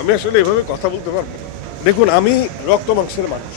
আমি আসলে এভাবে কথা বলতে পারবো না। দেখুন, আমি রক্ত মাংসের মানুষ।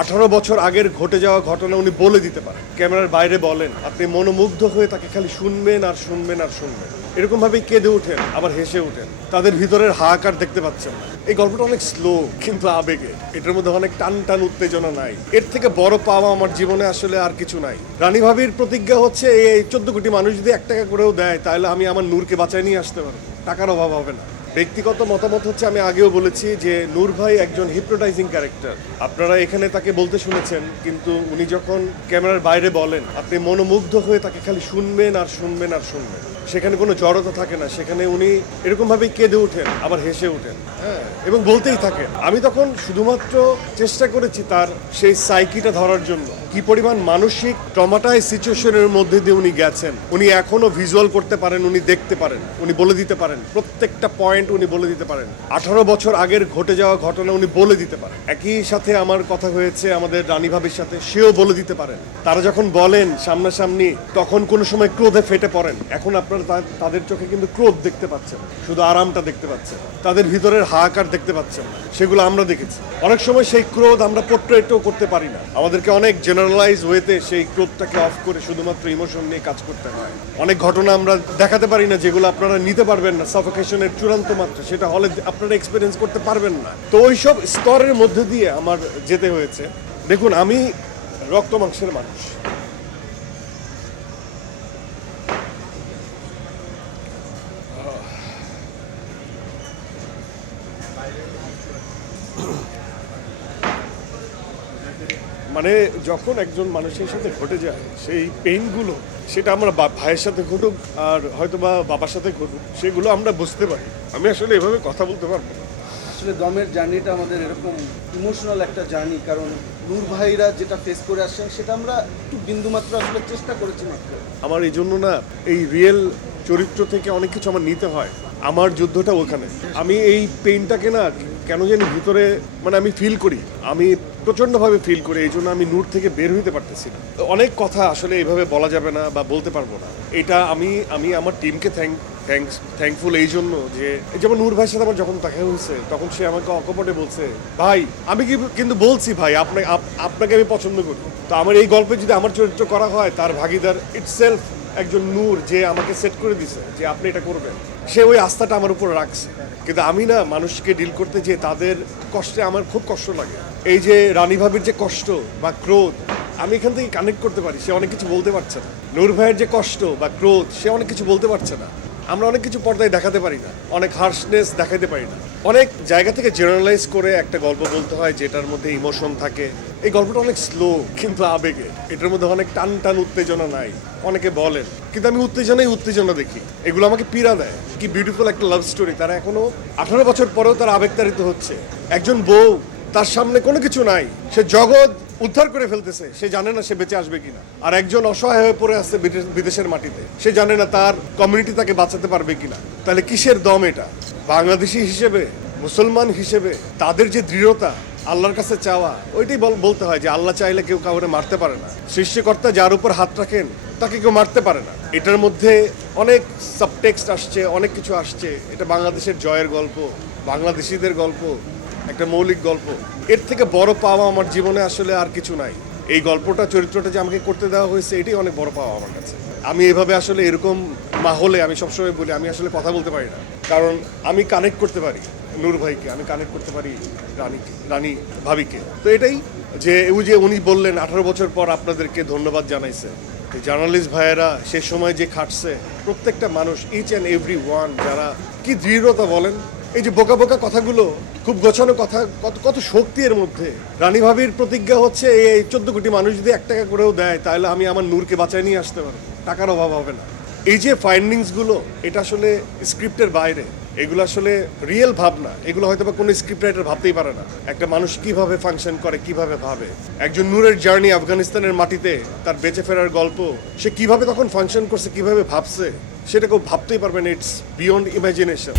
18 বছর আগের ঘটে যাওয়া ঘটনা উনি বলে দিতে পারেন, ক্যামেরার বাইরে বলেন, আপনি মনোমুগ্ধ হয়ে তাকে খালি শুনবেন আর শুনবেন আর শুনবেন। এরকম ভাবেই কেঁদে ওঠেন, আবার হেসে ওঠেন। তাদের ভিতরের হাহাকার দেখতে পাচ্ছেন না। এই গল্পটা অনেক স্লো কিন্তু আবেগে, এটার মধ্যে অনেক টান টান উত্তেজনা নাই। এর থেকে বড় পাওয়া আমার জীবনে আসলে আর কিছু নাই। রানী ভাবির প্রতিজ্ঞা হচ্ছে এই 14 কোটি মানুষ যদি 1 টাকা করেও দেয়, তাহলে আমি আমার নূরকে বাঁচায় নিয়ে আসতে পারবো, টাকার অভাব হবে না। ব্যক্তিগত মতামত হচ্ছে, আমি আগেও বলেছি যে নূর ভাই একজন হিপনোটাইজিং ক্যারেক্টার। আপনারা এখানে তাকে বলতে শুনেছেন, কিন্তু উনি যখন ক্যামেরার বাইরে বলেন, আপনি মনোমুগ্ধ হয়ে তাকে খালি শুনবেন আর শুনবেন আর শুনবেন। সেখানে কোনো জড়তা থাকে না, সেখানে উনি এরকমভাবেই কেঁদে ওঠেন, আবার হেসে ওঠেন, হ্যাঁ, এবং বলতেই থাকেন। আমি তখন শুধুমাত্র চেষ্টা করেছি তার সেই সাইকিটা ধরার জন্য, কি পরিমাণ মানসিক ট্রমাটাইজ সিচুয়েশনের মধ্যে দিয়ে উনি গেছেন। উনি এখনো ভিজুয়াল করতে পারেন, উনি দেখতে পারেন, উনি বলে দিতে পারেন, প্রত্যেকটা পয়েন্ট উনি বলে দিতে পারেন। 18 বছর আগের ঘটে যাওয়া ঘটনা উনি বলে দিতে পারেন। একই সাথে আমার কথা হয়েছে আমাদের রানী ভাবির সাথে, সেও বলে দিতে পারেন। তারা যখন বলেন সামনাসামনি, তখন কোনো সময় ক্রোধে ফেটে পড়েন। এখন আপনারা তাদের চোখে কিন্তু ক্রোধ দেখতে পাচ্ছেন, শুধু আরামটা দেখতে পাচ্ছেন, তাদের ভিতরের হাহাকার দেখতে পাচ্ছেন না। সেগুলো আমরা দেখেছি। অনেক সময় সেই ক্রোধ আমরা পোর্ট্রেটও করতে পারি না। আমাদেরকে অনেক জেনারেলাইজ ওয়েতে সেই ক্রোধটাকে অফ করে শুধুমাত্র ইমোশন নিয়ে কাজ করতে হয়। অনেক ঘটনা আমরা দেখাতে পারি না, যেগুলো আপনারা নিতে পারবেন না। সাফোকেশনের চূড়ান্ত মাত্রা, সেটা হলে আপনারা এক্সপিরিয়েন্স করতে পারবেন না। তো ওইসব স্তরের মধ্যে দিয়ে আমার যেতে হয়েছে। দেখুন, আমি রক্ত মাংসের মানুষ। মানে যখন একজন মানুষের সাথে ঘটে যায় সেই পেইনগুলো, সেটা আমরা ভাইয়ের সাথে ঘটুক আর হয়তো বা বাবার সাথে ঘটুক, সেগুলো আমরা বুঝতে পারি। আমি আসলে এভাবে কথা বলতে পারবো না। আসলে দমের জার্নিটা আমাদের এরকম ইমোশনাল একটা জার্নি, কারণ নূর ভাইরা যেটা ফেস করে আসছেন সেটা আমরা একটু বিন্দুমাত্র আসলে চেষ্টা করেছি মাত্র। আমার এই জন্য না, এই রিয়েল চরিত্র থেকে অনেক কিছু আমার নিতে হয়। আমার যুদ্ধটা ওখানে। আমি এই পেইনটাকে না কেন জানি ভিতরে, মানে আমি ফিল করি, আমি প্রচণ্ডভাবে ফিল করি। এই জন্য আমি নূর থেকে বের হইতে পারতেছি না। অনেক কথা আসলে এইভাবে বলা যাবে না বা বলতে পারবো না। এটা আমি আমার টিমকে থ্যাঙ্কফুল এই জন্য যে, যেমন নূর ভাইয়ের সাথে আমার যখন দেখা হয়েছে, তখন সে আমাকে অকপটে বলছে, ভাই আমি কিন্তু বলছি ভাই আপনাকে আমি পছন্দ করি। তো আমার এই গল্পে যদি আমার চরিত্র করা হয়, তার ভাগিদার ইটসেলফ একজন নূর, যে আমাকে সেট করে দিছে যে আপনি এটা করবেন, সে ওই আস্থাটা আমার উপর রাখছে। কিন্তু আমি না, মানুষকে ডিল করতে যে তাদের কষ্টে আমার খুব কষ্ট লাগে। এই যে রানী ভাবির যে কষ্ট বা ক্রোধ, আমি এখান থেকে কানেক্ট করতে পারি। সে অনেক কিছু বলতে পারছে না। নূর ভাইয়ের যে কষ্ট বা ক্রোধ, সে অনেক কিছু বলতে পারছে না। আমরা অনেক কিছু পর্দায় দেখাতে পারি না, অনেক হার্শনেস দেখাতে পারি না। অনেক জায়গা থেকে জেনারেলাইজ করে একটা গল্প বলতে হয় যেটার মধ্যে ইমোশন থাকে। এই গল্পটা অনেক স্লো কিন্তু আবেগে, এটার মধ্যে অনেক টান টান উত্তেজনা নাই। অনেকে বলেন, কিন্তু আমি উত্তেজনা দেখি। এগুলো আমাকে পীড়া দেয়। কি বিউটিফুল একটা লাভ স্টোরি। তারা এখনো 18 বছর পরেও তারা আবেগতাড়িত হচ্ছে। একজন বউ, তার সামনে কোনো কিছু নাই, সে জগৎ উদ্ধার করে ফেলতেছে, সে জানে না সে বেঁচে আসবে কিনা। আর একজন অসহায় হয়ে পড়ে আসছে বিদেশের মাটিতে, সে জানে না তার কমিউনিটি তাকে বাঁচাতে পারবে কিনা। তাহলে কিসের দম এটা? বাংলাদেশি হিসেবে, মুসলমান হিসেবে তাদের যে দৃঢ়তা, আল্লাহর কাছে চাওয়া, ওইটাই বলতে হয় যে আল্লাহ চাইলে কেউ কাউকে মারতে পারে না। সৃষ্টিকর্তা যার উপর হাত রাখেন, তাকে কেউ মারতে পারে না। এটার মধ্যে অনেক সাবটেক্সট আসছে, অনেক কিছু আসছে। এটা বাংলাদেশের জয়ের গল্প, বাংলাদেশিদের গল্প, একটা মৌলিক গল্প। এর থেকে বড় পাওয়া আমার জীবনে আসলে আর কিছু নাই। এই গল্পটা, চরিত্রটা যে আমাকে করতে দেওয়া হয়েছে, এটাই অনেক বড় পাওয়া আমার কাছে। আমি এভাবে আসলে এরকম মাহলে, আমি সবসময় বলি, আমি আসলে কথা বলতে পারি না, কারণ আমি কানেক্ট করতে পারি নূর ভাইকে, আমি কানেক্ট করতে পারি রানী ভাবিকে। তো এটাই যে উনি বললেন 18 বছর পর আপনাদেরকে ধন্যবাদ জানাইছে। জার্নালিস্ট ভাইয়েরা সে সময় যে খাটছে, প্রত্যেকটা মানুষ, ইচ অ্যান্ড এভরি ওয়ান, যারা কি দৃঢ়তা বলেন। এই যে বোকা বোকা কথাগুলো, খুব গোছানো কথা, কত শক্তি এর মধ্যে। রানী ভাবির প্রতিজ্ঞা হচ্ছে এই 14 কোটি মানুষ যদি 1 টাকা করেও দেয়, তাহলে আমি আমার নূরকে বাঁচায় নিয়ে আসতে পারবো, টাকার অভাব হবে না। এই যে ফাইন্ডিংসগুলো, এটা আসলে স্ক্রিপ্টের বাইরে। এগুলো আসলে রিয়েল ভাবনা। এগুলো হয়তো বা কোনো স্ক্রিপ্ট রাইটার ভাবতেই পারে না। একটা মানুষ কিভাবে ফাংশন করে, কিভাবে ভাবে। একজন নূরের জার্নি আফগানিস্তানের মাটিতে, তার বেঁচে ফেরার গল্প, সে কিভাবে তখন ফাংশন করছে, কিভাবে ভাবছে, সেটা কেউ ভাবতেই পারবে না। It's beyond imagination.